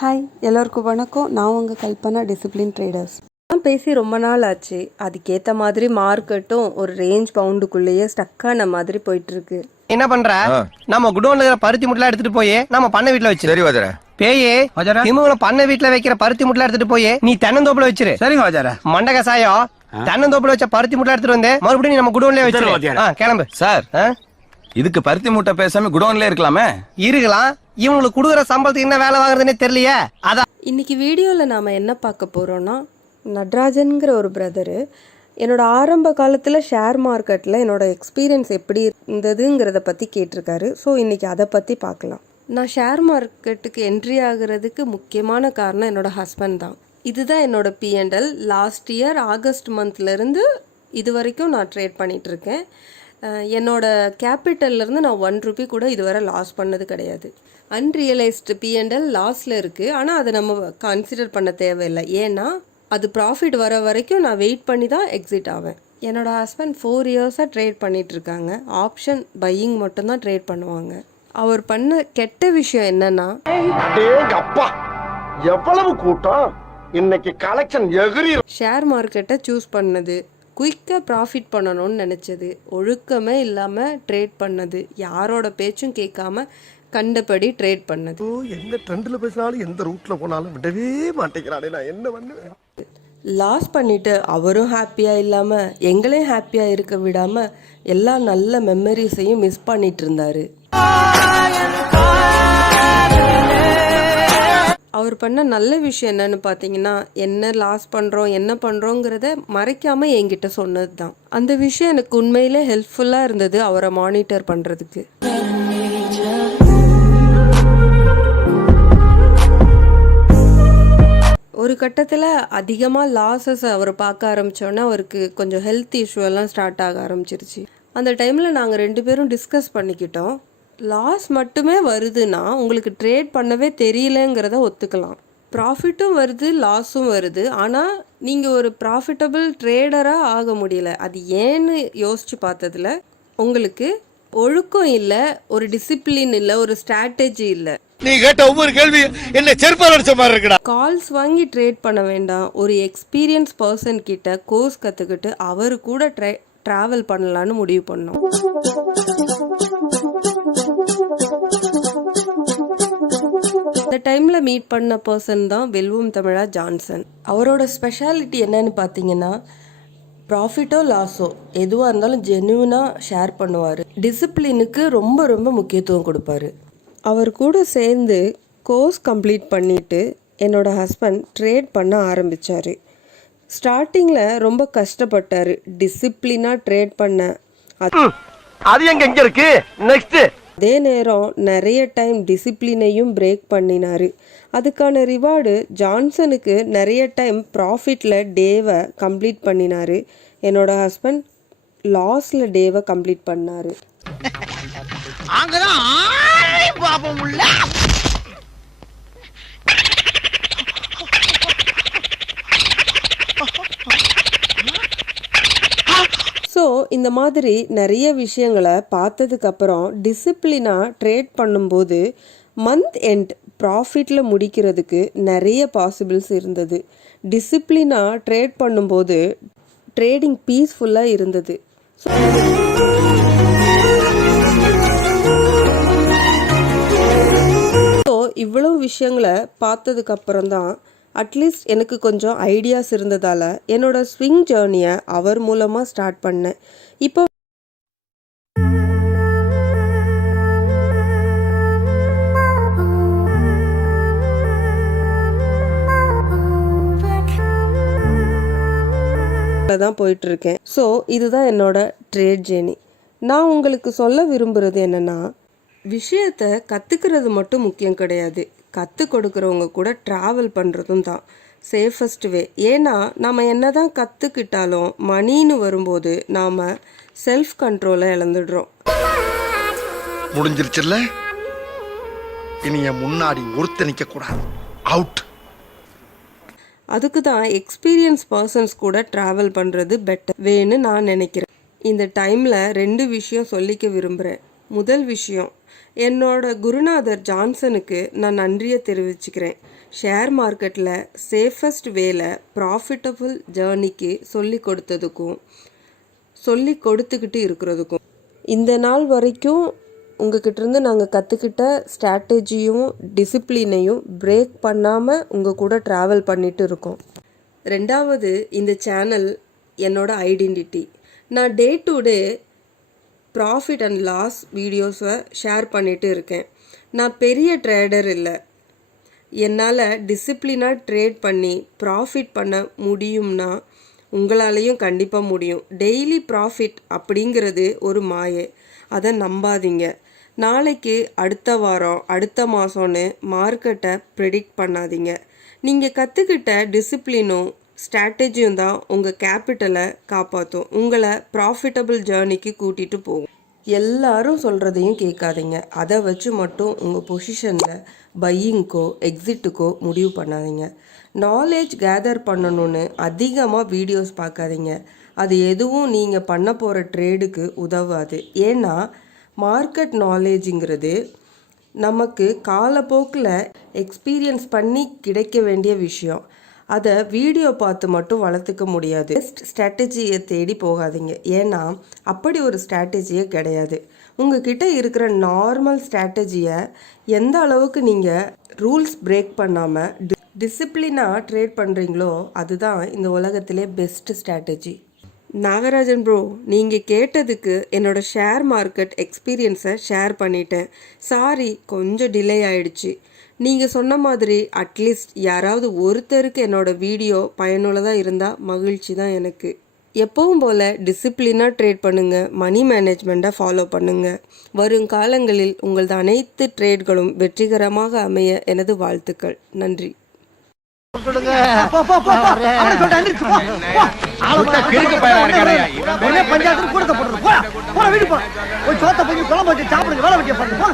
Hi எல்லோருக்கும் வணக்கம். நான் உங்கள் கல்பனா, டிசிப்ளின் ட்ரேடர்ஸ். நான் பேசி ரொம்ப நாள் ஆச்சு. அதுக்கேற்ற மாதிரி மார்க்கெட்டும் ஒரு ரேஞ்ச் பவுண்டுக்குள்ளேயே ஸ்டக்கான மாதிரி போயிட்டுருக்கு. என்ன பண்ற? நம்ம குடோன்ல இருக்கிற பருத்தி முட்டை எடுத்துட்டு போய் நம்ம பண்ணை வீட்டுல வச்சு. சரி வாஜரா. பேயே இவங்கள பண்ணை வீட்டுல வைக்கிற பருத்தி முட்டை எடுத்துட்டு போய் நீ தென்னந்தோப்புல வச்சிரு. சரிங்க வாஜரா. மண்ட கசாயம் தென்னந்தோப்புல வச்ச பருத்தி முட்டை எடுத்துட்டு வந்து மறுபடியும் நம்ம குடோன்லயே வச்சிரு. கிளம்பு சார். இதுக்கு பருத்தி மூட்டை பேசாம குடோன்ல இருக்கலாமே. இருக்கலாம். இவங்களுக்கு கொடுக்குற சம்பளத்துக்கு என்ன வேலை வாங்குறதுன்னே தெரியலையே. அதான் இன்னைக்கு வீடியோவில் நாம் என்ன பார்க்க போகிறோன்னா, நட்ராஜன்கிற ஒரு பிரதரு என்னோட ஆரம்ப காலத்தில் ஷேர் மார்க்கெட்டில் என்னோட எக்ஸ்பீரியன்ஸ் எப்படி இருந்ததுங்கிறத பற்றி கேட்டிருக்காரு. ஸோ இன்றைக்கி அதை பற்றி பார்க்கலாம். நான் ஷேர் மார்க்கெட்டுக்கு என்ட்ரி ஆகிறதுக்கு முக்கியமான காரணம் என்னோடய ஹஸ்பண்ட் தான். இதுதான் என்னோட P&L. லாஸ்ட் இயர் ஆகஸ்ட் மந்த்லேருந்து இது வரைக்கும் நான் ட்ரேட் பண்ணிகிட்ருக்கேன். என்னோட கேபிட்டல்லேருந்து நான் 1 ரூபி கூட இதுவரை லாஸ் பண்ணது கிடையாது. அன்ரியலைஸ்டு P&L லாஸில் இருக்குது. ஆனால் அதை நம்ம கன்சிடர் பண்ண தேவையில்லை. ஏன்னா அது ப்ராஃபிட் வர வரைக்கும் நான் வெயிட் பண்ணி தான் எக்ஸிட் ஆவேன். என்னோடய ஹஸ்பண்ட் 4 இயர்ஸாக ட்ரேட் பண்ணிகிட்ருக்காங்க. ஆப்ஷன் பையிங் மட்டும்தான் ட்ரேட் பண்ணுவாங்க. அவர் பண்ண கெட்ட விஷயம் என்னன்னா, அப்பா எவ்வளவு கூட்டம் இன்னைக்கு கலெக்ஷன் எகிரி. ஷேர் மார்க்கெட்டை சூஸ் பண்ணது, குயிக்காக ப்ராஃபிட் பண்ணணும்னு நினச்சது, ஒழுக்கமே இல்லாமல் ட்ரேட் பண்ணது, யாரோட பேச்சும் கேட்காம கண்டபடி ட்ரேட் பண்ணது. எந்த ட்ரெண்ட்ல பேசினாலும் எந்த ரூட்ல போனாலும் விடவே மாட்டேங்கிறானே, நான் என்ன பண்ணுவேன்? லாஸ் பண்ணிட்டு அவரும் ஹாப்பியாக இல்லாமல் எங்களையும் ஹாப்பியாக இருக்க விடாமல் எல்லா நல்ல மெமரிஸையும் மிஸ் பண்ணிட்டு இருந்தார். அவர் பண்ண நல்ல விஷயம் என்னன்னு பார்த்தீங்கன்னா, என்ன லாஸ் பண்ணுறோம் என்ன பண்ணுறோங்கிறத மறைக்காமல் என்கிட்ட சொன்னது தான். அந்த விஷயம் எனக்கு உண்மையிலே ஹெல்ப்ஃபுல்லாக இருந்தது அவரை மானிட்டர் பண்ணுறதுக்கு. ஒரு கட்டத்தில் அதிகமாக லாஸஸ் அவர் பார்க்க ஆரம்பித்தோன்னா அவருக்கு கொஞ்சம் ஹெல்த் இஷ்யூ ஸ்டார்ட் ஆக ஆரம்பிச்சிருச்சு. அந்த டைமில் நாங்கள் 2 பேரும் டிஸ்கஸ் பண்ணிக்கிட்டோம். லாஸ் மட்டுமே வருதுன்னா உங்களுக்கு ட்ரேட் பண்ணவே தெரியலங்கிறத ஒத்துக்கலாம். ப்ராஃபிட்டும் வருது லாஸும் வருது. ஆனால் நீங்கள் ஒரு ப்ராஃபிட்டபிள் ட்ரேடராக ஆக முடியல. அது ஏன்னு யோசித்து பார்த்ததுல உங்களுக்கு ஒழுக்கம் இல்லை, ஒரு டிசிப்ளின் இல்லை, ஒரு ஸ்ட்ராட்டஜி இல்லை. நீ கேட்ட ஒவ்வொரு கேள்வி என்ன செருப்பால் அடிச்ச மாதிரி இருக்குடா. கால்ஸ் வாங்கி ட்ரேட் பண்ண வேண்டாம். ஒரு எக்ஸ்பீரியன்ஸ் பர்சன் கிட்ட கோர்ஸ் கற்றுக்கிட்டு அவரு கூட ட்ராவல் பண்ணலான்னு முடிவு பண்ணோம். இந்த டைம்ல மீட் பண்ண பர்சன் தான் வெல்வம் தமிழா ஜான்சன். அவரோட ஸ்பெஷாலிட்டி என்னன்னு பார்த்தீங்கன்னா, ப்ராஃபிட்டோ லாஸோ எதுவாக இருந்தாலும் ஜென்யூனாக ஷேர் பண்ணுவார். டிசிப்ளினுக்கு ரொம்ப ரொம்ப முக்கியத்துவம் கொடுப்பாரு. அவர் கூட சேர்ந்து கோர்ஸ் கம்ப்ளீட் பண்ணிவிட்டு என்னோடய ஹஸ்பண்ட் ட்ரேட் பண்ண ஆரம்பித்தார். ஸ்டார்டிங்கில் ரொம்ப கஷ்டப்பட்டார் டிசிப்ளினாக ட்ரேட் பண்ண. அது எங்க இருக்கு நெக்ஸ்ட். அதே நேரம் நிறைய டைம் டிசிப்ளினையும் பிரேக் பண்ணினார். அதுக்கான ரிவார்டு ஜான்சனுக்கு நிறைய டைம் ப்ராஃபிட்டில் டேவை கம்ப்ளீட் பண்ணினார். என்னோட ஹஸ்பண்ட் லாஸில் டேவை கம்ப்ளீட் பண்ணார். ஸோ இந்த மாதிரி நிறைய விஷயங்களை பார்த்ததுக்கப்புறம் டிசிப்ளினாக ட்ரேட் பண்ணும்போது மந்த் எண்ட் ப்ராஃபிட்டில் முடிக்கிறதுக்கு நிறைய பாசிபிள்ஸ் இருந்தது. டிசிப்ளினாக ட்ரேட் பண்ணும்போது ட்ரேடிங் பீஸ்ஃபுல்லாக இருந்தது. ஸோ இவ்வளோ விஷயங்களை பார்த்ததுக்கப்புறம் தான் அட்லீஸ்ட் எனக்கு கொஞ்சம் ஐடியாஸ் இருந்ததால் என்னோட ஸ்விங் ஜேர்னியை அவர் மூலமாக ஸ்டார்ட் பண்ணேன். இப்போ தான் போயிட்டுருக்கேன். ஸோ இதுதான் என்னோட ட்ரேட் ஜேர்னி. நான் உங்களுக்கு சொல்ல விரும்புகிறது என்னென்னா, விஷயத்தை கற்றுக்கிறது மட்டும் முக்கியம் கிடையாது, கற்றுக் கொடுக்குறவங்க கூட ட்ராவல் பண்ணுறதும் தான் சேஃபஸ்ட் வே. ஏன்னா நம்ம என்ன தான் கற்றுக்கிட்டாலும் மணின்னு வரும்போது நாம் செல்ஃப் கண்ட்ரோலை இழந்துடுறோம். முடிஞ்சிருச்சுல்ல, இனி என் முன்னாடி ஒருத்த நிற்க கூடாது, அவுட். அதுக்கு தான் எக்ஸ்பீரியன்ஸ் பர்சன்ஸ் கூட ட்ராவல் பண்ணுறது பெட்டர் வேன்னு நான் நினைக்கிறேன். இந்த டைமில் 2 விஷயம் சொல்லிக்க விரும்புகிறேன். முதல் விஷயம், என்னோட குருநாதர் ஜான்சனுக்கு நான் நன்றியை தெரிவிச்சுக்கிறேன். ஷேர் மார்க்கெட்டில் சேஃபஸ்ட் வேல ப்ராஃபிட்டபுள் ஜேர்னிக்கு சொல்லி கொடுத்ததுக்கும் சொல்லி கொடுத்துக்கிட்டு இருக்கிறதுக்கும். இந்த நாள் வரைக்கும் உங்ககிட்டருந்து நாங்கள் கற்றுக்கிட்ட ஸ்ட்ராட்டஜியும் டிசிப்ளினையும் பிரேக் பண்ணாமல் உங்கள் கூட ட்ராவல் பண்ணிட்டு இருக்கோம். ரெண்டாவது, இந்த சேனல் என்னோட ஐடென்டிட்டி. நான் day to day profit and loss வீடியோஸை ஷேர் பண்ணிட்டு இருக்கேன். நான் பெரிய ட்ரேடர் இல்லை. என்னால் டிசிப்ளினாக ட்ரேட் பண்ணி ப்ராஃபிட் பண்ண முடியும்னா உங்களாலேயும் கண்டிப்பாக முடியும். டெய்லி ப்ராஃபிட் அப்படிங்கிறது ஒரு மாயை, அதை நம்பாதீங்க. நாளைக்கு, அடுத்த வாரம், அடுத்த மாதம்னு மார்க்கெட்டை ப்ரெடிக்ட் பண்ணாதீங்க. நீங்கள் கற்றுக்கிட்ட டிசிப்ளினும் ஸ்ட்ராட்டஜியும் தான் உங்கள் கேபிட்டலை காப்பாற்றும், உங்களை ப்ராஃபிட்டபிள் ஜேர்னிக்கு கூட்டிகிட்டு போகும். எல்லாரும் சொல்கிறதையும் கேட்காதீங்க. அதை வச்சு மட்டும் உங்கள் பொசிஷனில் பையிங்க்கோ எக்ஸிட்டுக்கோ முடிவு பண்ணாதீங்க. நாலேஜ் கேதர் பண்ணணுன்னு அதிகமாக வீடியோஸ் பார்க்காதீங்க. அது எதுவும் நீங்கள் பண்ண போகிற ட்ரேடுக்கு உதவாது. ஏன்னா மார்க்கெட் நாலேஜுங்கிறது நமக்கு காலப்போக்கில் எக்ஸ்பீரியன்ஸ் பண்ணி கிடைக்க வேண்டிய விஷயம். அதை வீடியோ பார்த்து மட்டும் வளர்த்துக்க முடியாது. பெஸ்ட் ஸ்ட்ராட்டஜியை தேடி போகாதீங்க. ஏன்னா அப்படி ஒரு ஸ்ட்ராட்டஜியே கிடையாது. உங்ககிட்ட இருக்கிற நார்மல் ஸ்ட்ராட்டஜியை எந்த அளவுக்கு நீங்கள் ரூல்ஸ் பிரேக் பண்ணாமல் டிசிப்ளினாக ட்ரேட் பண்ணுறீங்களோ அதுதான் இந்த உலகத்திலே பெஸ்ட் ஸ்ட்ராட்டஜி. நாகராஜன் ப்ரோ, நீங்கள் கேட்டதுக்கு என்னோட ஷேர் மார்க்கெட் எக்ஸ்பீரியன்ஸை ஷேர் பண்ணிட்டேன். சாரி, கொஞ்சம் டிலே ஆயிடுச்சு. நீங்கள் சொன்ன மாதிரி அட்லீஸ்ட் யாராவது ஒருத்தருக்கு என்னோட வீடியோ பயனுள்ளதாக இருந்தால் மகிழ்ச்சி தான் எனக்கு. எப்பவும் போல் டிசிப்ளினாக ட்ரேட் பண்ணுங்கள், மணி மேனேஜ்மெண்ட்டை ஃபாலோ பண்ணுங்கள். வருங்காலங்களில் உங்களது அனைத்து ட்ரேட்களும் வெற்றிகரமாக அமைய எனது வாழ்த்துக்கள். நன்றி. பஞ்சாயத்து கூட வீடு போ, வீட்டுக்கு போய் சோத்த போய் குழம்பு வச்சு சாப்பிடுங்க, வேலை வெட்டிய பாருங்க.